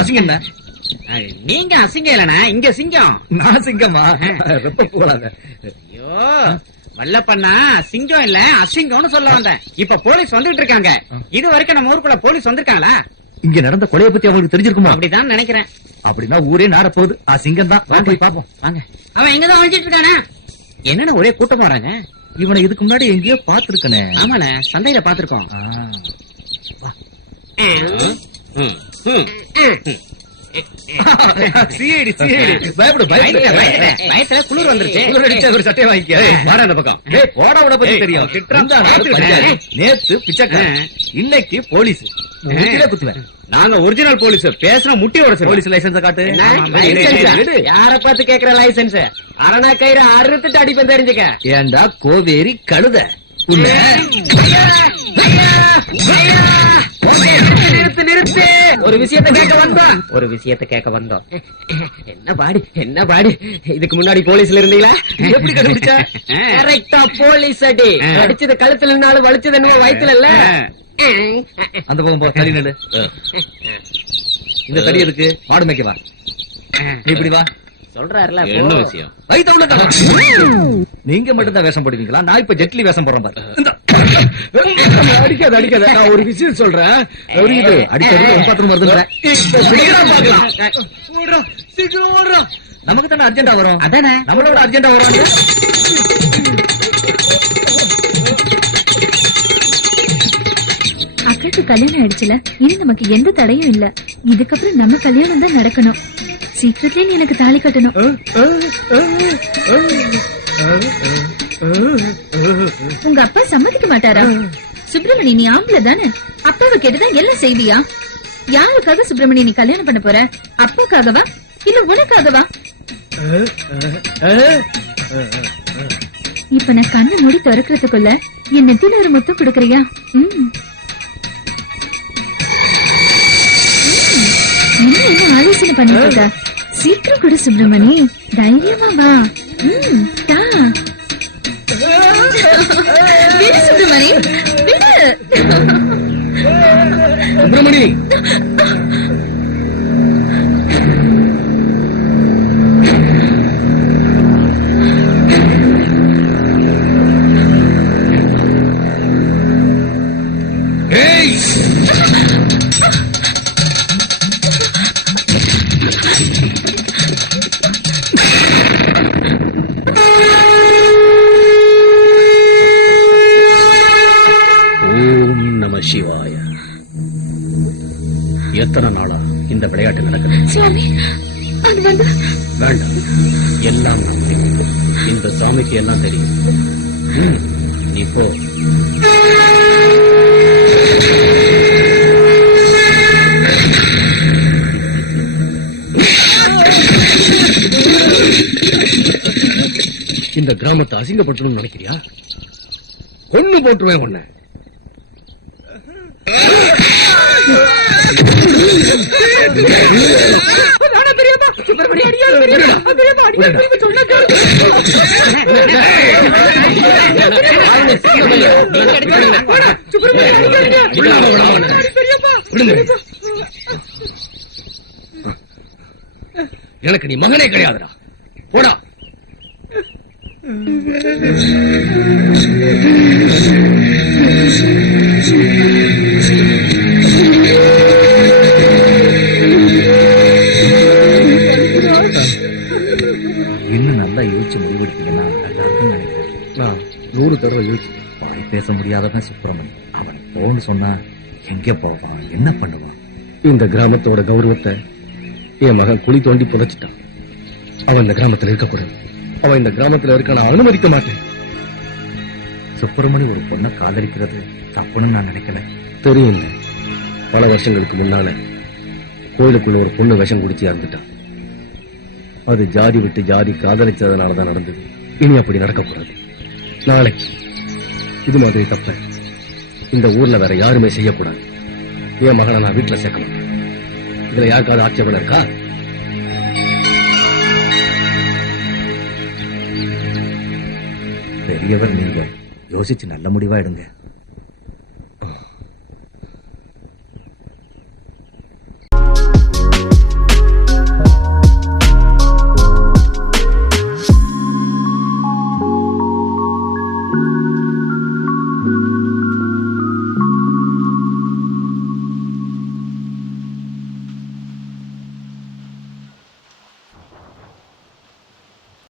பாத்திரம் அசிங்கம் என்ன நீங்க அசிங்கம் இல்லண்ணே இங்க சிங்கம். நான் சிங்கம்மா ரொம்ப போலாத ஐயோ வல்ல பண்ணா சிங்கம் இல்ல அசிங்கம்னு சொல்ல வந்தேன். இப்ப போலீஸ் வந்துட்டு இருக்காங்க. இது வரைக்கும் நம்ம ஊருக்குள்ள போலீஸ் வந்திருக்காங்களா? இங்க நடந்த கொலையை பத்தி அவங்களுக்கு தெரிஞ்சிருக்குமா? அப்படிதான் நினைக்கிறேன். அப்படின்னா ஊரே நாட போகுது. ஆ சிங்கம் தான். வாங்க. பாப்போம் வாங்க. அவன் எங்கதான் ஒழிச்சிட்டு இருக்கானே? என்னன்னு ஒரே கூட்டம் வராங்க? இவனை இதுக்கு முன்னாடி எங்கேயோ பாத்துருக்கனே ஆமாண்ணே சந்தையில பாத்திருக்கோம் சிஐடி சிஐடி பயப்படு பயப்படு வயசுல குளிர் வந்துருச்சு குளிர் அடிச்சா ஒரு சட்டையை வாங்கிக்க ஏய், வாடா இந்த பக்கம் ஏய் போடா உன பத்தி ஏய், தெரியும் திட்டுறான். இந்த நாட்டு பஞ்சாயத்து. நேத்து பிச்சைக்காரன் இன்னைக்கு போலீஸ் மூஞ்சிலே குத்துவேன் நாங்க ஒரிஜினல் போலீஸ் பேசுற முட்டி உடச்சு போலீஸ் லைசன்ஸ காட்டு. யார பார்த்து கேக்குற லைசன்ஸ் அரணா கயிறு அறுத்துட்டு அடிப்பேன் தெரிஞ்சுக்க ஏண்டா கோவேரி கழுத உன்னை விஷயத்தை கேட்க வந்தோம் ஒரு விஷயத்தை கேட்க வந்தோம். என்ன பாடி என்ன பாடி? இதுக்கு முன்னாடி போலீஸ்ல இருந்தீங்களா? எப்படி கண்டுபிடிச்ச? கரெக்டா போலீஸ் அடி. அடிச்சது கழுத்துல இருந்தாலும் வலிச்சது என்னவோ வயித்துல இல்ல? அந்த பக்கம் போ தடி நடு இந்த தடி இருக்கு. மாடு மேய்க்க வா. நீ இப்படி வா. சொல்றாருல என்ன விஷயம்? தர. நீங்க மட்டும் தான் வேஷம் போடுவீங்களா நான் இப்ப ஜெட்லி வேஷம் போடுறேன் பாரு. இந்தா. அடிக்காத அடிக்காத. நான் ஒரு விஷயம் சொல்றேன். பத்திரம். ஓடுறோம், சீக்கிரம் ஓடுறோம். நமக்கு தானே அர்ஜென்டா வரும்? அதானே? நம்மளோட அர்ஜென்டா வரும். அக்காக்கு கல்யாணம் ஆயிடுச்சுல. இனி நமக்கு எந்த தடையும் இல்ல. இதுக்கப்புறம் நம்ம கல்யாணம் தான் நடக்கணும். சீக்கிரத்திலே நீ எனக்கு தாலி கட்டணும். உங்க அப்பா சம்மதிக்க மாட்டாரா? சுப்பிரமணி நீ ஆம்பளை தானே? அப்பாவை கேட்டுதான் எல்லாம் செய்வியா? யாருக்காக சுப்பிரமணி நீ கல்யாணம் பண்ண போற? அப்பாக்காகவா? இல்ல உனக்காகவா? இப்ப நான் கண்ணு மூடி திறக்கிறதுக்குள்ள என் நெத்தில ஒரு முத்தம் கொடுக்கறியா? என்ன ஆலோசனை பண்ணிட்டு சீக்கிரம் கொடு சுப்பிரமணி. தைரியமா வா. విను సుబ్రమణి సుబ్రమణి எத்தனை நாளா இந்த விளையாட்டு நடக்குது? வேண்டாம். எல்லாம் தெரியும். இந்த சாமிக்கு எல்லாம் தெரியும். ம், நீ போ. இந்த கிராமத்தை அசிங்கப்படுத்தணும்னு நினைக்கிறியா? கொன்னு போட்டுருவேன் உன்னை. எனக்கு நீ மகனே கிடையாதுடா. போடா. இன்னும் நல்லா யோசிச்சு முடிவெடுத்தீங்கன்னா நல்லா இருக்கும்னு நினைக்கிறேன். நான் நூறு தடவை யோசிச்சு. வாய் பேச முடியாதவன் சுப்பிரமணி அவன் போன்னு சொன்னா எங்க போவான்? என்ன பண்ணுவான்? இந்த கிராமத்தோட கௌரவத்தை என் மகன் குழி தோண்டி புதைச்சிட்டான். அவன் இந்த கிராமத்துல இருக்கக்கூடாது. அவன் இந்த கிராமத்துல இருக்க நான் அனுமதிக்க மாட்டேன். சுப்பிரமணி ஒரு பொண்ணை காதலிக்கிறது தப்புன்னு நான் நினைக்கல. தெரியும் பல வருஷங்களுக்கு முன்னால கோயிலுக்குள்ள ஒரு பொண்ணு விஷம் குடிச்சு இறந்துட்டான். அது ஜாதி விட்டு ஜாதி காதலிச்சதுனால தான் நடந்தது. இனி அப்படி நடக்கக்கூடாது. நாளைக்கு. இது மாதிரி தப்ப. இந்த ஊர்ல வேற யாருமே செய்யக்கூடாது. என் மகனை நான் வீட்டுல சேர்க்கணும். இதுல யாருக்காவது ஆட்சேபம் இருக்கா? பெரியவர் நீங்க. யோசிச்சு நல்ல முடிவா எடுங்க.